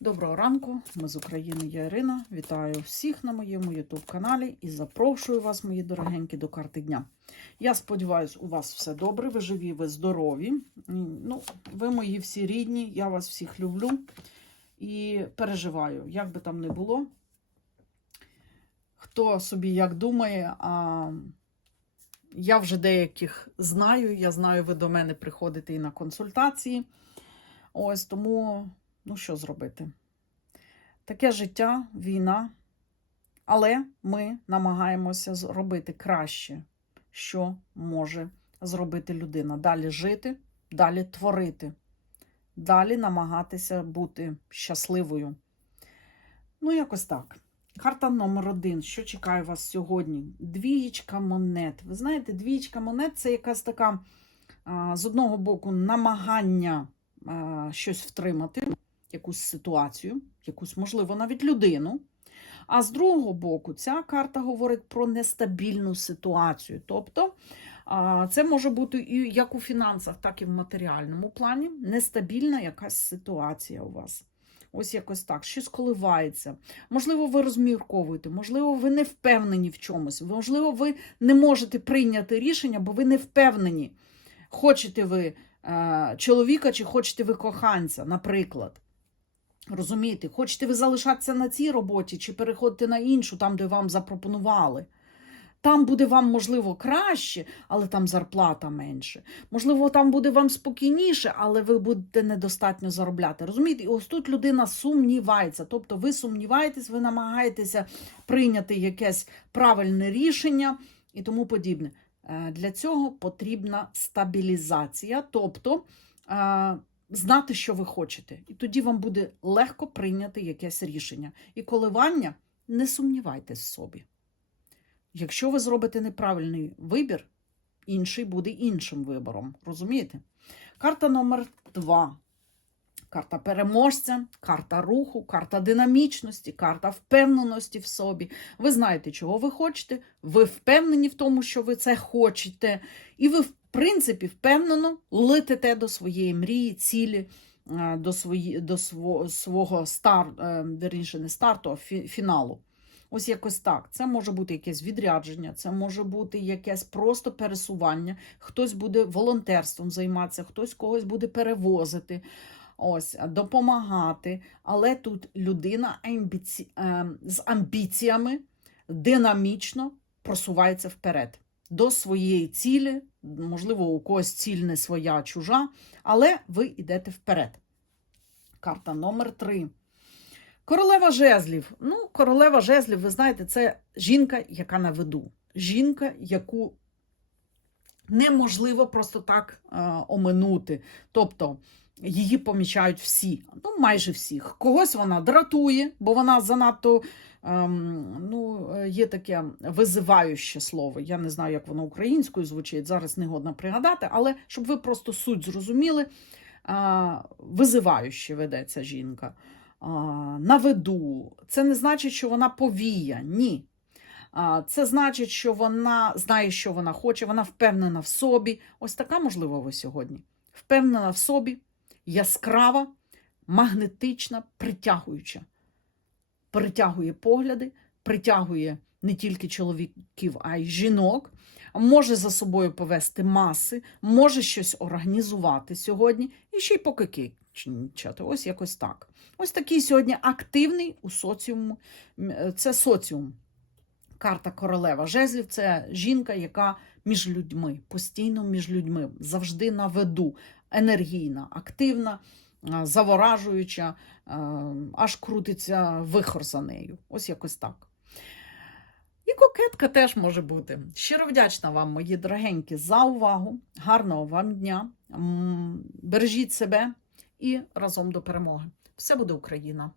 Доброго ранку, ми з України, я Ірина. Вітаю всіх на моєму YouTube каналі і запрошую вас, мої дорогенькі, до карти дня. Я сподіваюся, у вас все добре, ви живі, ви здорові. Ну, ви мої всі рідні, я вас всіх люблю і переживаю, як би там не було. Хто собі як думає, а я вже деяких знаю. Я знаю, ви до мене приходите і на консультації. Ось тому. Ну, що зробити? Таке життя, війна. Але ми намагаємося зробити краще, що може зробити людина. Далі жити, далі творити, далі намагатися бути щасливою. Ну, якось так. Карта номер один. Що чекає вас сьогодні? Двієчка монет. Ви знаєте, двієчка монет це якась така, з одного боку, намагання щось втримати якусь ситуацію, якусь, можливо, навіть людину. А з другого боку, ця карта говорить про нестабільну ситуацію. Тобто це може бути і як у фінансах, так і в матеріальному плані. Нестабільна якась ситуація у вас. Ось якось так, щось коливається. Можливо, ви розмірковуєте, можливо, ви не впевнені в чомусь, можливо, ви не можете прийняти рішення, бо ви не впевнені, хочете ви е, чоловіка чи хочете ви коханця, наприклад. Розумієте, хочете ви залишатися на цій роботі чи переходити на іншу, там, де вам запропонували. Там буде вам, можливо, краще, але там зарплата менше. Можливо, там буде вам спокійніше, але ви будете недостатньо заробляти. Розумієте? І ось тут людина сумнівається. Тобто ви сумніваєтесь, ви намагаєтеся прийняти якесь правильне рішення і тому подібне. Е, Для цього потрібна стабілізація, тобто е, знати, що ви хочете. І тоді вам буде легко прийняти якесь рішення. І коливання не сумнівайтесь в собі. Якщо ви зробите неправильний вибір, інший буде іншим вибором. Розумієте? Карта номер два. Карта переможця, карта руху, карта динамічності, карта впевненості в собі. Ви знаєте, чого ви хочете, ви впевнені в тому, що ви це хочете, і ви, принципі, впевнено летите до своєї мрії, цілі, е, до, свої, до свого, свого стар, е, вірніше, не старту, а фіналу. Ось якось так. Це може бути якесь відрядження, це може бути якесь просто пересування. Хтось буде волонтерством займатися, хтось когось буде перевозити, ось, допомагати. Але тут людина амбіці... е, з амбіціями динамічно просувається вперед до своєї цілі. Можливо, у когось ціль не своя, чужа, але ви йдете вперед. Карта номер три. Королева жезлів. Ну, королева жезлів, ви знаєте, це жінка, яка на виду. Жінка, яку неможливо просто так е, оминути. Тобто її помічають всі, ну майже всіх. Когось вона дратує, бо вона занадто ем, ну, е, є таке визиваюче слово. Я не знаю, як воно українською звучить, зараз не годно пригадати, але щоб ви просто суть зрозуміли, е, визивающе ведеться жінка. А, на виду. Це не значить, що вона повія. Ні. Це значить, що вона знає, що вона хоче, вона впевнена в собі. Ось така, можливо, ви сьогодні. Впевнена в собі, яскрава, магнетична, притягуюча. Притягує погляди, притягує не тільки чоловіків, а й жінок. Може за собою повести маси, може щось організувати сьогодні і ще й покикичати. Ось якось так. Ось такий сьогодні активний у соціуму. Е, Це соціум. Карта королева жезлів це жінка, яка між людьми, постійно між людьми, завжди на виду, енергійна, активна, заворажуюча, аж крутиться вихор за нею. Ось якось так. І кокетка теж може бути. Щиро вдячна вам, мої дорогенькі, за увагу. Гарного вам дня. Бережіть себе і разом до перемоги. Все буде Україна!